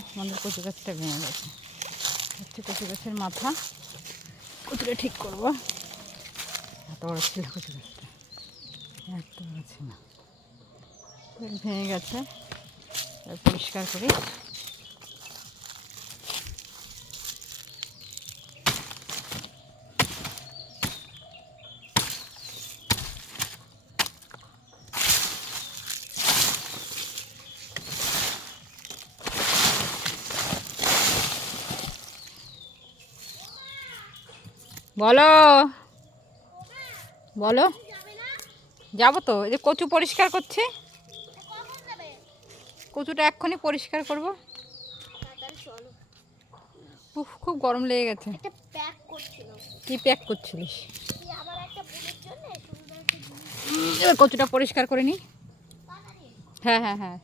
আমাদের কচু গাছটা ভেঙে গেছে। হচ্ছে কচু গাছের মাথা। কচুটা ঠিক করব। এত বড় ছিল কচু গাছটা। এত বড় ছিল। ভেঙে গেছে। পরিষ্কার করি। বলো। বলো। যাব তো এই যে কচু পরিষ্কার করছে। কচুটা এক্ষুনি পরিষ্কার করব। উফ খুব গরম লেগে গেছে। কি প্যাক করছিলিস? এবার কচুটা পরিষ্কার করে নি। হ্যাঁ হ্যাঁ হ্যাঁ